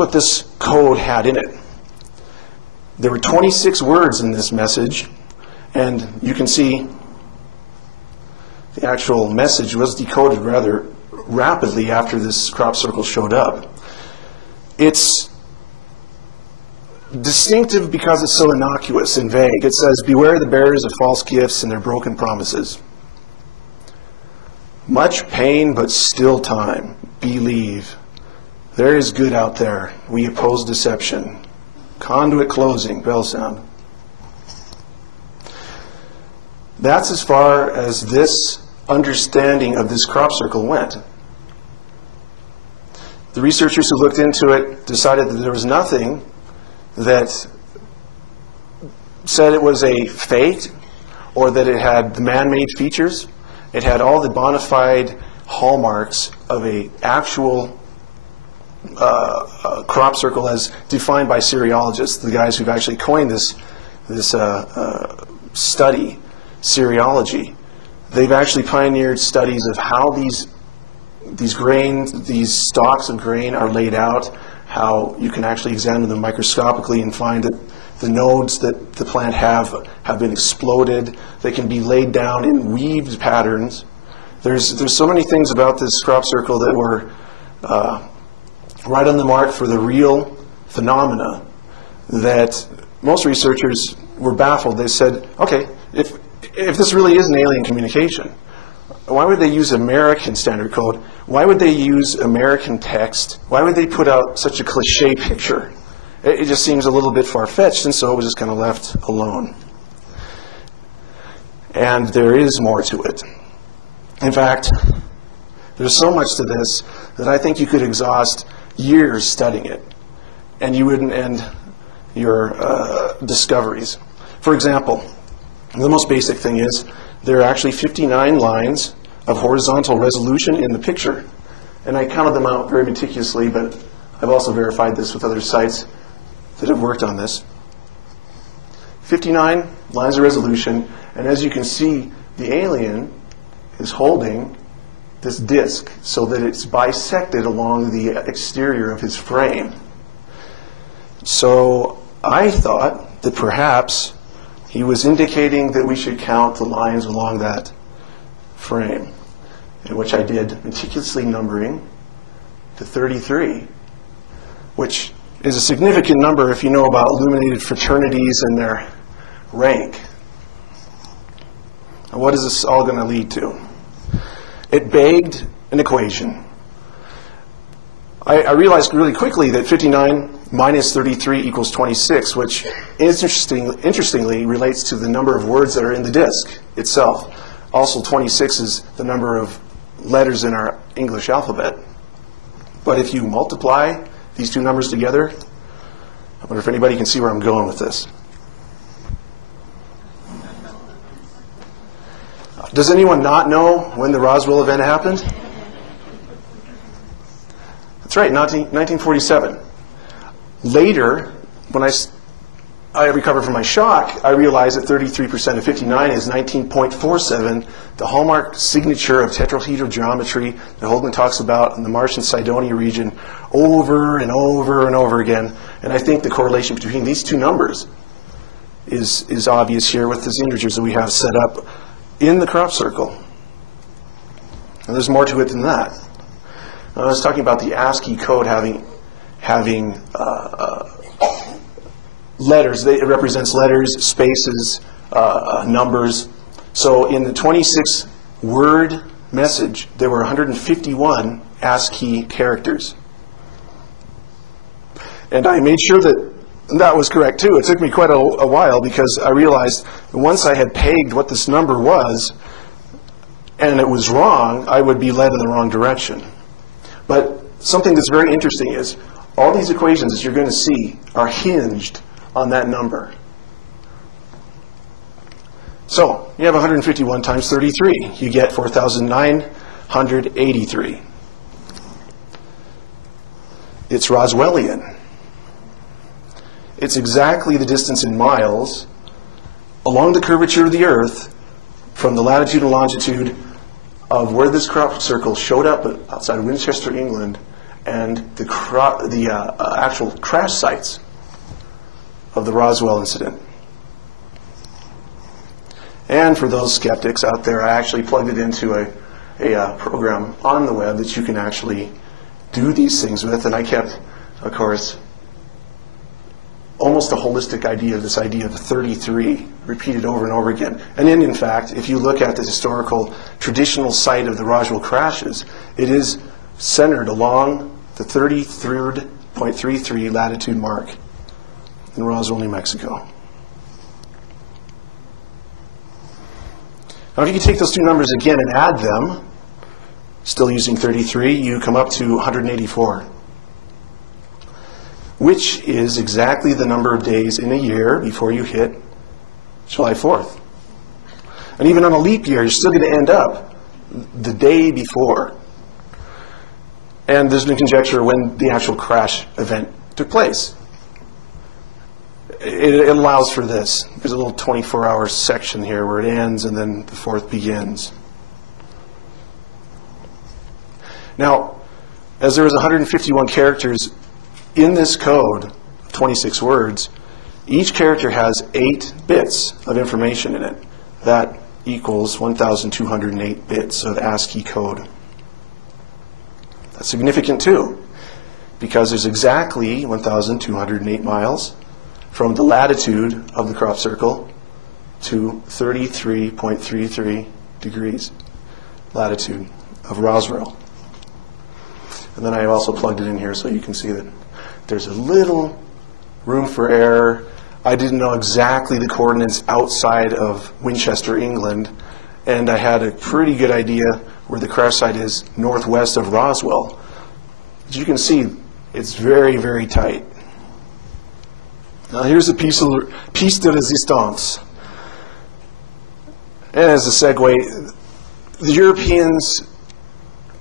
what this code had in it. There were 26 words in this message, and you can see the actual message was decoded rather rapidly after this crop circle showed up. It's distinctive because it's so innocuous and vague. It says, "Beware the bearers of false gifts and their broken promises. Much pain, but still time. Believe. There is good out there. We oppose deception. Conduit closing, bell sound." That's as far as this understanding of this crop circle went. The researchers who looked into it decided that there was nothing that said it was a fake or that it had the man-made features. It had all the bona fide hallmarks of an actual crop circle as defined by cereologists, the guys who've actually coined this study, cereology. They've actually pioneered studies of how these grains, these stalks of grain are laid out, how you can actually examine them microscopically and find that the nodes that the plant have been exploded. They can be laid down in weaved patterns. There's so many things about this crop circle that were right on the mark for the real phenomena that most researchers were baffled. They said, okay, if this really is an alien communication, why would they use American standard code? Why would they use American text? Why would they put out such a cliche picture? It just seems a little bit far-fetched, and so it was just kind of left alone. And there is more to it. In fact, there's so much to this that I think you could exhaust years studying it, and you wouldn't end your discoveries. For example, the most basic thing is there are actually 59 lines of horizontal resolution in the picture. And I counted them out very meticulously, but I've also verified this with other sites that have worked on this. 59 lines of resolution, and as you can see, the alien is holding this disc so that it's bisected along the exterior of his frame. So I thought that perhaps he was indicating that we should count the lines along that frame, in which I did meticulously numbering to 33, which is a significant number if you know about illuminated fraternities and their rank. And what is this all going to lead to? It begged an equation. I realized really quickly that 59 minus 33 equals 26, which interestingly relates to the number of words that are in the disk itself. Also, 26 is the number of letters in our English alphabet. But if you multiply these two numbers together, I wonder if anybody can see where I'm going with this. Does anyone not know when the Roswell event happened? That's right, 1947. Later, when I recovered from my shock, I realized that 33% of 59 is 19.47, the hallmark signature of tetrahedral geometry that Holden talks about in the Martian Cydonia region over and over and over again. And I think the correlation between these two numbers is obvious here with the signatures that we have set up in the crop circle. And there's more to it than that. I was talking about the ASCII code having letters. It represents letters, spaces, numbers. So in the 26-word message, there were 151 ASCII characters. And I made sure that that was correct, too. It took me quite a while because I realized once I had pegged what this number was and it was wrong, I would be led in the wrong direction. But something that's very interesting is all these equations that you're going to see are hinged on that number. So you have 151 times 33. You get 4,983. It's Roswellian. It's exactly the distance in miles along the curvature of the Earth from the latitude and longitude of where this crop circle showed up outside of Winchester, England, and the actual crash sites of the Roswell incident. And for those skeptics out there, I actually plugged it into a program on the web that you can actually do these things with, and I kept, of course, almost a holistic idea, this idea of 33, repeated over and over again. And then, in fact, if you look at the historical traditional site of the Roswell crashes, it is centered along the 33.33 latitude mark in Roswell, New Mexico. Now, if you take those two numbers again and add them, still using 33, you come up to 184. Which is exactly the number of days in a year before you hit July 4th. And even on a leap year, you're still going to end up the day before. And there's been conjecture when the actual crash event took place. It allows for this. There's a little 24-hour section here where it ends and then the 4th begins. Now, as there was 151 characters in this code, 26 words, each character has 8 bits of information in it. That equals 1,208 bits of ASCII code. That's significant too, because there's exactly 1,208 miles from the latitude of the crop circle to 33.33 degrees latitude of Roswell. And then I also plugged it in here so you can see that there's a little room for error. I didn't know exactly the coordinates outside of Winchester, England, and I had a pretty good idea where the crash site is northwest of Roswell. As you can see, it's very, very tight. Now here's a piece de resistance. And as a segue, the Europeans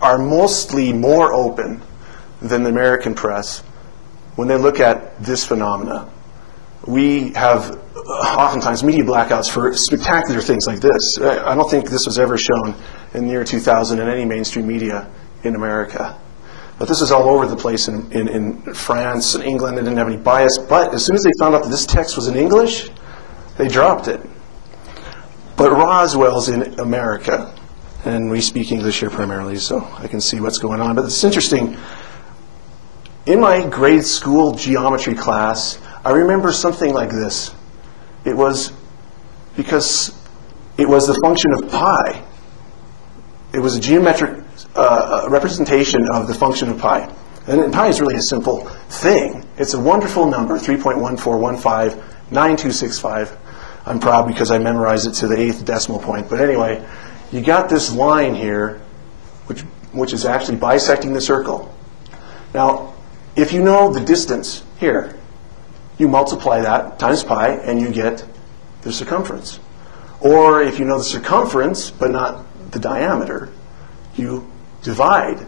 are mostly more open than the American press when they look at this phenomena. We have oftentimes media blackouts for spectacular things like this. I don't think this was ever shown in the year 2000 in any mainstream media in America. But this is all over the place in France and England. They didn't have any bias. But as soon as they found out that this text was in English, they dropped it. But Roswell's in America. And we speak English here primarily, so I can see what's going on. But it's interesting. In my grade school geometry class, I remember something like this. It was because it was the function of pi. It was a geometric representation of the function of pi. And pi is really a simple thing. It's a wonderful number, 3.14159265. I'm proud because I memorized it to the 8th decimal point. But anyway, you got this line here, which is actually bisecting the circle. Now, if you know the distance here, you multiply that times pi, and you get the circumference. Or if you know the circumference, but not the diameter, you divide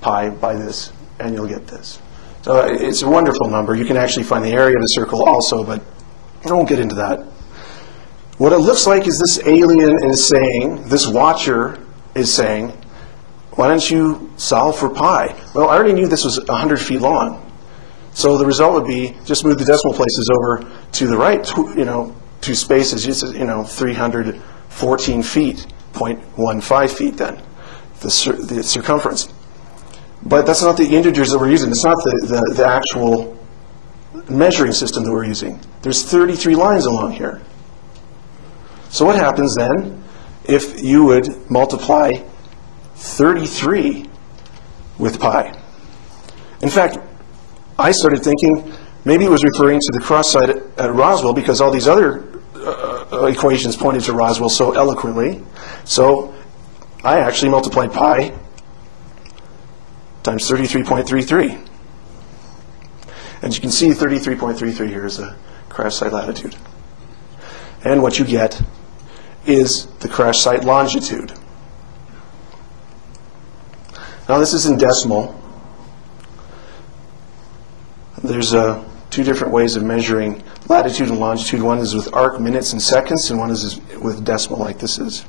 pi by this, and you'll get this. So it's a wonderful number. You can actually find the area of the circle also, but I won't get into that. What it looks like is this alien is saying, this watcher is saying, why don't you solve for pi? Well, I already knew this was 100 feet long. So the result would be just move the decimal places over to the right, 2 spaces, 314 feet, 0.15 feet then, the circumference. But that's not the integers that we're using. It's not the actual measuring system that we're using. There's 33 lines along here. So what happens then if you would multiply 33 with pi? In fact, I started thinking maybe it was referring to the cross site at Roswell because all these other equations pointed to Roswell so eloquently. So I actually multiplied pi times 33.33. And you can see 33.33 here is the crash site latitude. And what you get is the crash site longitude. Now this is in decimal. There's 2 different ways of measuring latitude and longitude. One is with arc minutes and seconds, and one is with decimal like this is.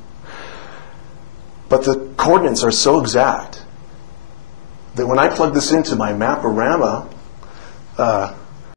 But the coordinates are so exact that when I plug this into my Maporama